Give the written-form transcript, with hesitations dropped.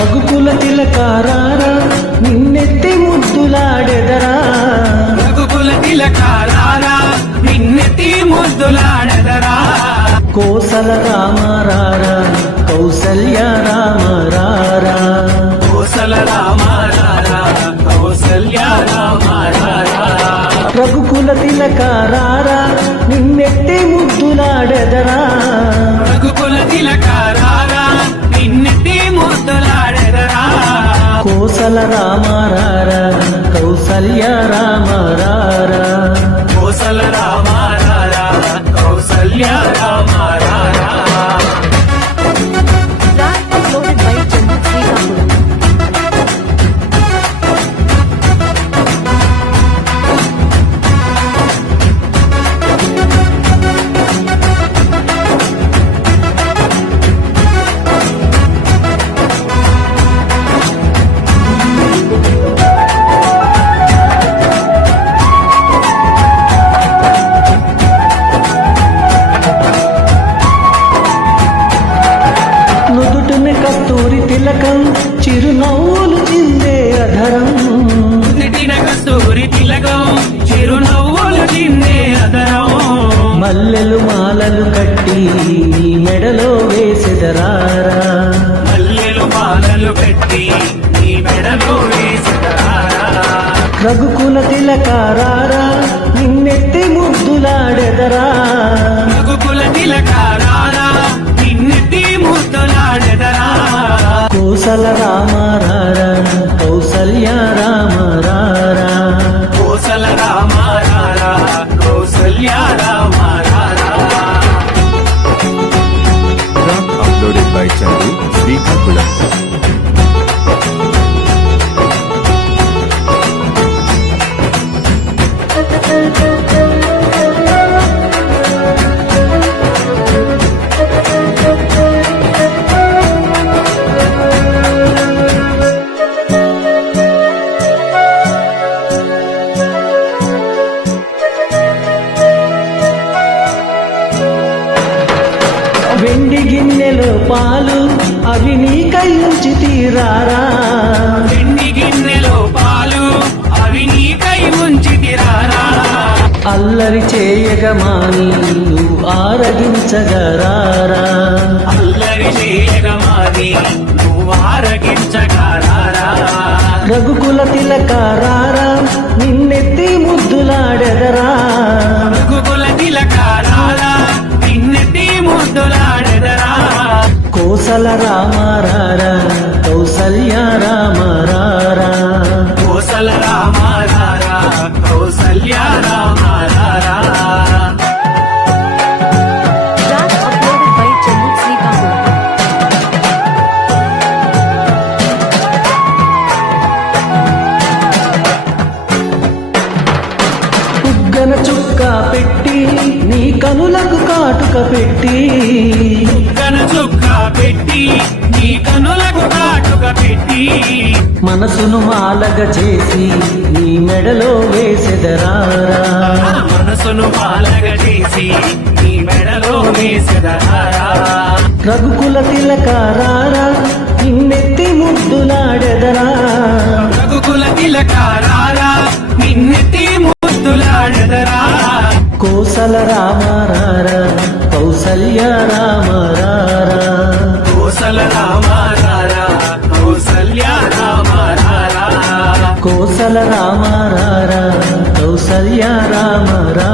రఘుకుల తిలకారారా నిన్నెత్తి ముద్దులాడెదరా, రఘుకుల తిలకారారా నిన్నెత్తి ముద్దులాడెదరా. కోసల రామారారా కౌసల్య రామరారా, కోసల రామారారా కౌసల్య రామారారా. రఘుకుల తిలకారారా నిన్నెత్తి ముద్దులాడెదరా, రఘుకుల తిలకారారా నిన్నెత్తి ముద్దులాడెదరా. Kosala రామారారా Kaushalya రామరారా, Kosala రామారారా Kaushalya రామారారా. Track uploaded by Chandu Srikakulam. నుదుటిని కస్తూరి తిలకం చిరునవ్వులు చిందే అధరం, నిటిన కస్తూరి తిలకం చిరునవ్వులు చిందే అదరం. మల్లెలు మాలలు కట్టి నీ మెడలో వేసెదరారా, మల్లెలు మాలలు పెట్టి నీ మెడలో వేసెదరారా. రఘుకుల తిలకారారా నిన్నెత్తి ముద్దులాడెదరా, రఘుకుల తిలకారారా నిన్నెత్తి ముద్దులాడెదరా. Kosala రామారారా Kaushalya రామరారా, Kosala రామారారా Kaushalya రామారారా. Track uploaded by Chandu Srikakulam. వెండి గిన్నెలో పాలు అవి నీకై ఉంచి తీరారా, వెండి గిన్నెలో పాలు అవి నీకై ఉంచితిరారా. అల్లరి చేయగమాని నువ్వు ఆరగించగరారా, అల్లరి చేయగమాని నువ్వు ఆరగించగారారా. రఘుకుల తిలకారారా నిన్నెత్తి ముద్దులాడెదరా, రఘుకుల తిలకారారా నిన్నెత్తి ముద్దులాడెదరా. Kosala రామారారా Kaushalya రామరారా, Kosala రామారారా Kaushalya రామారారా. Track uploaded by Chandu Srikakulam. ఉగ్గన చుక్క పెట్టి నీ కనులకు కాటుక పెట్టి, కన చుక్క పెట్టి నీ కనులకు కాటుక పెట్టి. మనసును మాలగ చేసి నీ మెడలో వేసెదరారా, మనసును పాలగ చేసి నీ మెడలో వేసెదరారా. రఘుకుల తిలకారారా నిన్నెత్తి ముద్దులాడెదరా, రఘుకుల తిలకారారా నిన్నెత్తి ముద్దులాడెదరా. కోసల రామారారా కౌసల్య రామరారా, కోసల రామారారా కౌసల్య రామారారా. కోసల రామారారా కౌసల్య రామరారా.